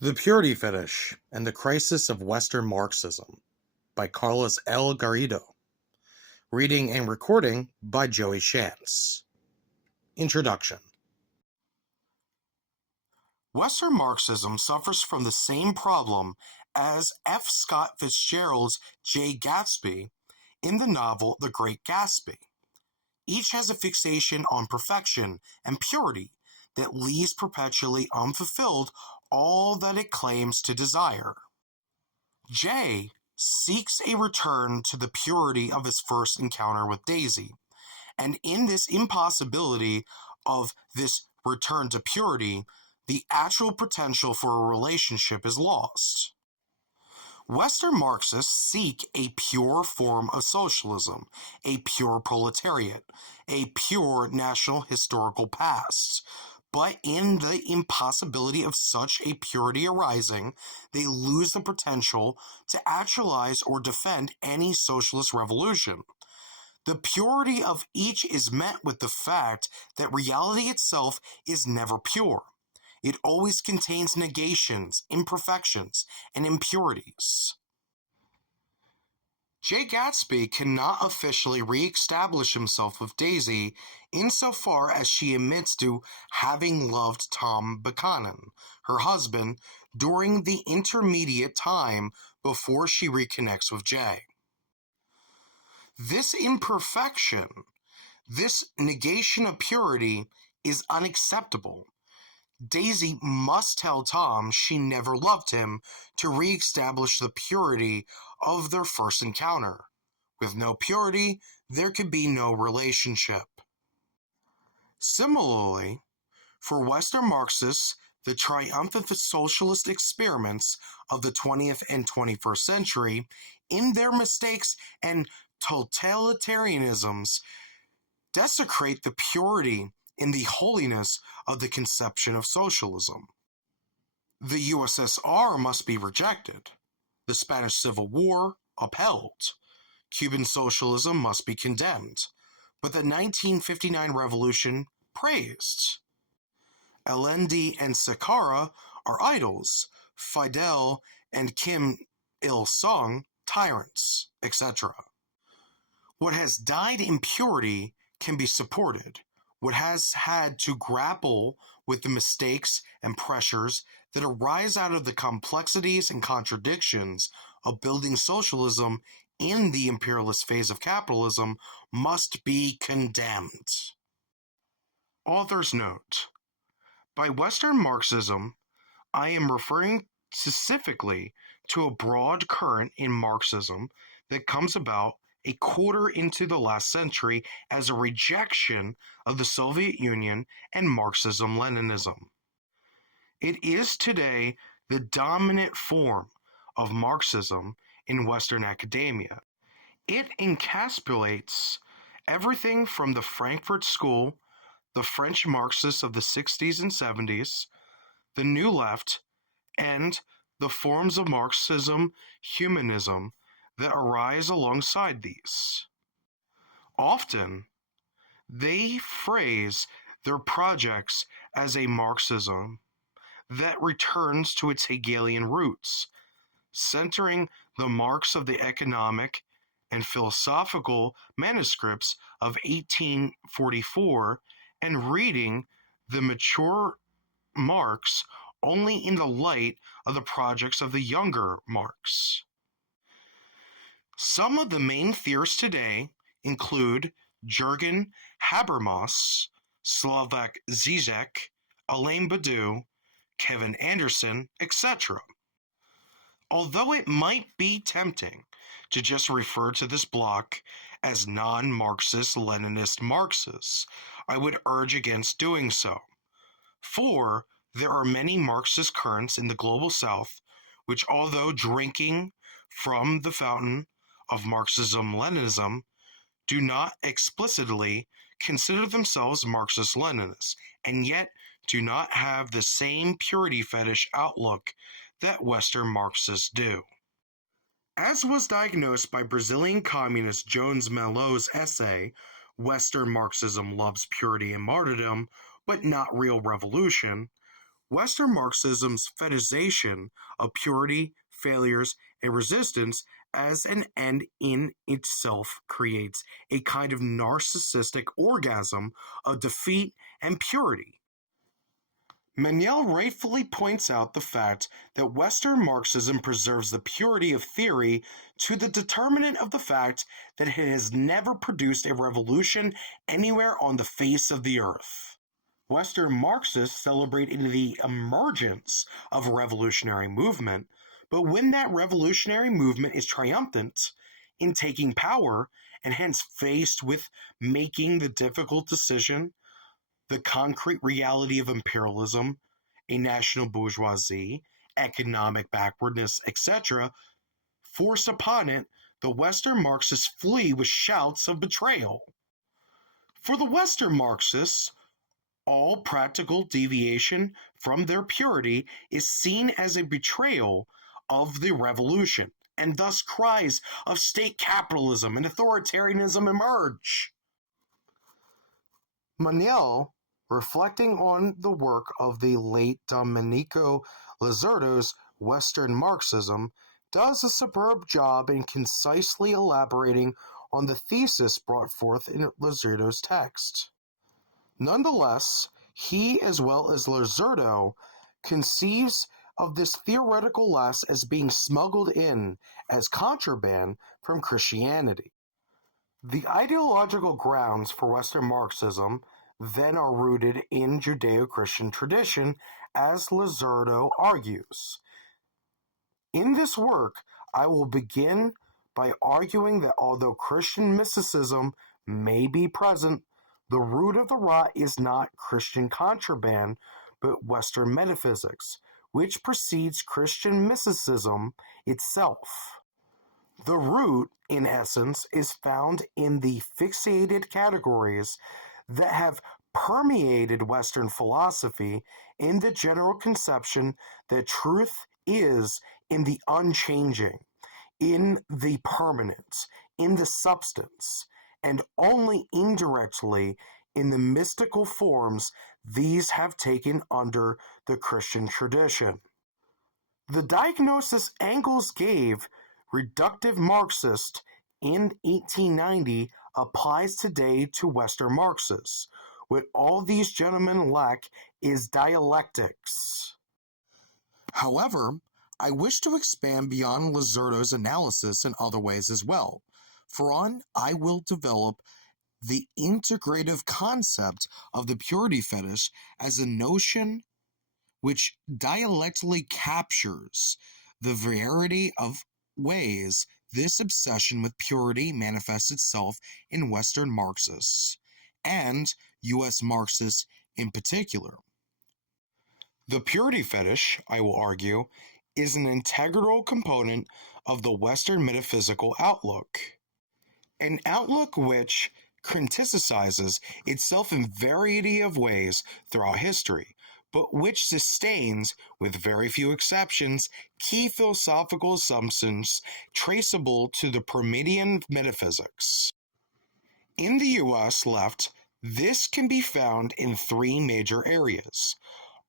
The Purity Fetish and the Crisis of Western Marxism by Carlos L. Garrido. Reading and recording by Joey Shantz. Introduction. Western Marxism suffers from the same problem as F. Scott Fitzgerald's J. Gatsby in the novel The Great Gatsby. Each has a fixation on perfection and purity that leaves perpetually unfulfilled all that it claims to desire. Jay seeks a return to the purity of his first encounter with Daisy, and in this impossibility of this return to purity, the actual potential for a relationship is lost. Western Marxists seek a pure form of socialism, a pure proletariat, a pure national historical past. But in the impossibility of such a purity arising, they lose the potential to actualize or defend any socialist revolution. The purity of each is met with the fact that reality itself is never pure. It always contains negations, imperfections, and impurities. Jay Gatsby cannot officially re-establish himself with Daisy insofar as she admits to having loved Tom Buchanan, her husband, during the intermediate time before she reconnects with Jay. This imperfection, this negation of purity, is unacceptable. Daisy must tell Tom she never loved him to re-establish the purity of their first encounter. With no purity, there could be no relationship. Similarly, for Western Marxists, the triumphant socialist experiments of the 20th and 21st century, in their mistakes and totalitarianisms, desecrate the purity in the holiness of the conception of socialism. The USSR must be rejected, the Spanish Civil War upheld, Cuban socialism must be condemned, but the 1959 revolution praised. Allende and Sankara are idols, Fidel and Kim Il-sung tyrants, etc. What has died in purity can be supported. What has had to grapple with the mistakes and pressures that arise out of the complexities and contradictions of building socialism in the imperialist phase of capitalism must be condemned. Author's note: by Western Marxism, I am referring specifically to a broad current in Marxism that comes about a quarter into the last century as a rejection of the Soviet Union and Marxism-Leninism. It is today the dominant form of Marxism in Western academia. It encapsulates everything from the Frankfurt School, the French Marxists of the 60s and 70s, the New Left, and the forms of Marxism, humanism that arise alongside these. Often, they phrase their projects as a Marxism that returns to its Hegelian roots, centering the marks of the economic and philosophical manuscripts of 1844 and reading the mature Marx only in the light of the projects of the younger Marx. Some of the main theorists today include Jürgen Habermas, Slavoj Žižek, Alain Badiou, Kevin Anderson, etc. Although it might be tempting to just refer to this bloc as non-Marxist Leninist Marxists, I would urge against doing so. For there are many Marxist currents in the global South which, although drinking from the fountain of Marxism-Leninism, do not explicitly consider themselves Marxist-Leninists, and yet do not have the same purity fetish outlook that Western Marxists do. As was diagnosed by Brazilian communist Jones Mello's essay, Western Marxism Loves Purity and Martyrdom, but Not Real Revolution, Western Marxism's fetishization of purity, failures, and resistance as an end in itself creates a kind of narcissistic orgasm of defeat and purity. Manuel rightfully points out the fact that Western Marxism preserves the purity of theory to the determinant of the fact that it has never produced a revolution anywhere on the face of the earth. Western Marxists celebrate the emergence of a revolutionary movement, but when that revolutionary movement is triumphant in taking power and hence faced with making the difficult decision, the concrete reality of imperialism, a national bourgeoisie, economic backwardness, etc., forced upon it, the Western Marxists flee with shouts of betrayal. For the Western Marxists, all practical deviation from their purity is seen as a betrayal of the revolution, and thus cries of state capitalism and authoritarianism emerge. Manuel, reflecting on the work of the late Domenico Lazzardo's Western Marxism, does a superb job in concisely elaborating on the thesis brought forth in Lazzardo's text. Nonetheless, he, as well as Lazzardo, conceives of this theoretical loss as being smuggled in as contraband from Christianity. The ideological grounds for Western Marxism then are rooted in Judeo-Christian tradition, as Lazzardo argues. In this work, I will begin by arguing that although Christian mysticism may be present, the root of the rot is not Christian contraband, but Western metaphysics, which precedes Christian mysticism itself. The root, in essence, is found in the fixated categories that have permeated Western philosophy in the general conception that truth is in the unchanging, in the permanent, in the substance, and only indirectly in the mystical forms these have taken under the Christian tradition. The diagnosis Engels gave reductive Marxist in 1890 applies today to Western Marxists. What all these gentlemen lack is dialectics. However, I wish to expand beyond Lazzardo's analysis in other ways as well. For on, I will develop the integrative concept of the purity fetish as a notion which dialectically captures the variety of ways this obsession with purity manifests itself in Western Marxists, and U.S. Marxists in particular. The purity fetish, I will argue, is an integral component of the Western metaphysical outlook, an outlook which criticizes itself in variety of ways throughout history, but which sustains, with very few exceptions, key philosophical assumptions traceable to the Parmenidean metaphysics. In the U.S. left, this can be found in three major areas,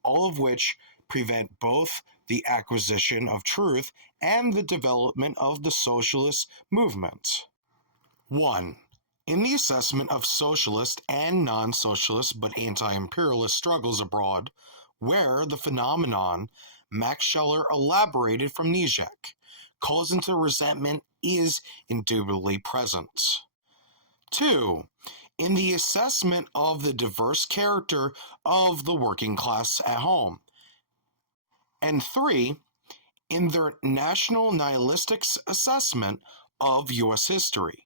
all of which prevent both the acquisition of truth and the development of the socialist movement. 1. In the assessment of socialist and non-socialist but anti-imperialist struggles abroad, where the phenomenon Max Scheler elaborated from Nietzsche, calls into resentment is indubitably present. 2. In the assessment of the diverse character of the working class at home. And 3. In their national nihilistic assessment of U.S. history.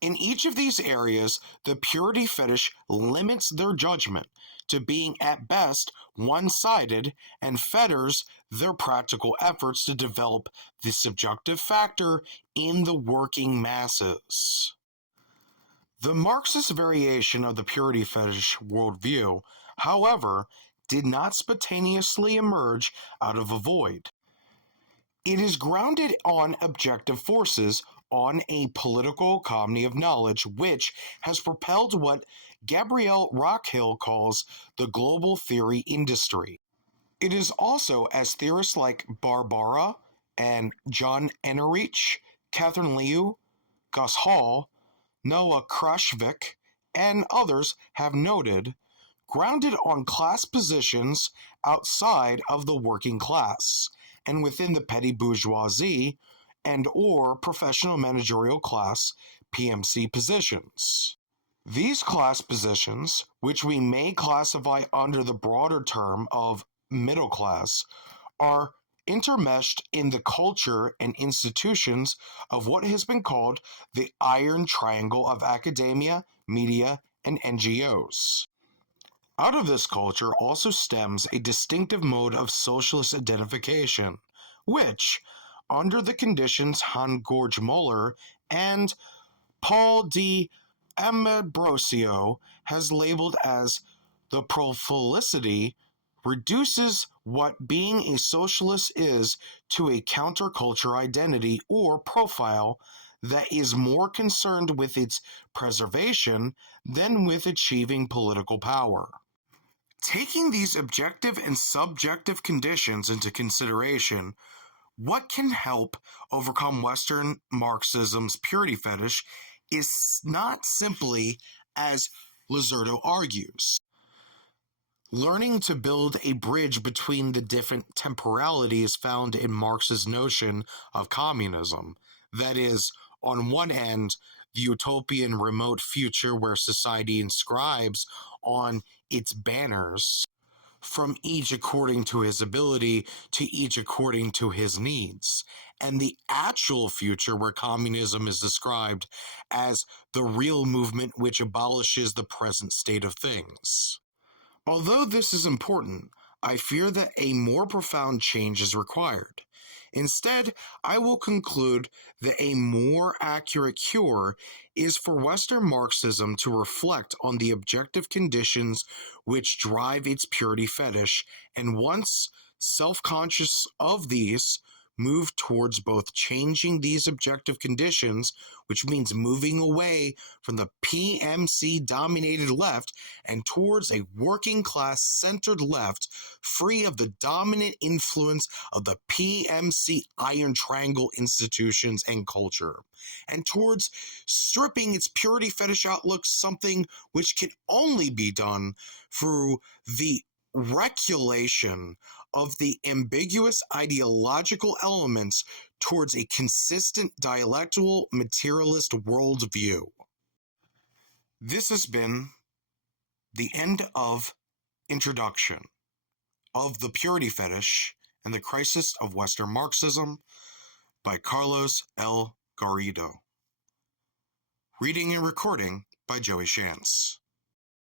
In each of these areas, the purity fetish limits their judgment to being at best one-sided and fetters their practical efforts to develop the subjective factor in the working masses. The Marxist variation of the purity fetish worldview, however, did not spontaneously emerge out of a void. It is grounded on objective forces, on a political economy of knowledge, which has propelled what Gabriel Rockhill calls the global theory industry. It is also as theorists like Barbara and John Enerich, Catherine Liu, Gus Hall, Noah Krashvik, and others have noted, grounded on class positions outside of the working class and within the petty bourgeoisie and or professional managerial class PMC positions. These class positions, which we may classify under the broader term of middle class, are intermeshed in the culture and institutions of what has been called the iron triangle of academia, media, and NGOs. Out of this culture also stems a distinctive mode of socialist identification, which, under the conditions Hans-Georg Muller and Paul D. Ambrosio has labeled as the prolificity, reduces what being a socialist is to a counterculture identity or profile that is more concerned with its preservation than with achieving political power. Taking these objective and subjective conditions into consideration, what can help overcome Western Marxism's purity fetish is not simply, as Lizardo argues, learning to build a bridge between the different temporalities found in Marx's notion of communism. That is, on one end, the utopian remote future where society inscribes on its banners, from each according to his ability to each according to his needs, and the actual future where communism is described as the real movement which abolishes the present state of things. Although this is important, I fear that a more profound change is required. Instead, I will conclude that a more accurate cure is for Western Marxism to reflect on the objective conditions which drive its purity fetish, and once self-conscious of these, move towards both changing these objective conditions, which means moving away from the PMC-dominated left and towards a working-class-centered left, free of the dominant influence of the PMC Iron Triangle institutions and culture, and towards stripping its purity fetish outlook, something which can only be done through the reculation of the ambiguous ideological elements towards a consistent dialectical materialist worldview. This has been the end of introduction of the purity fetish and the crisis of Western Marxism by Carlos L. Garrido. Reading and recording by Joey Shantz.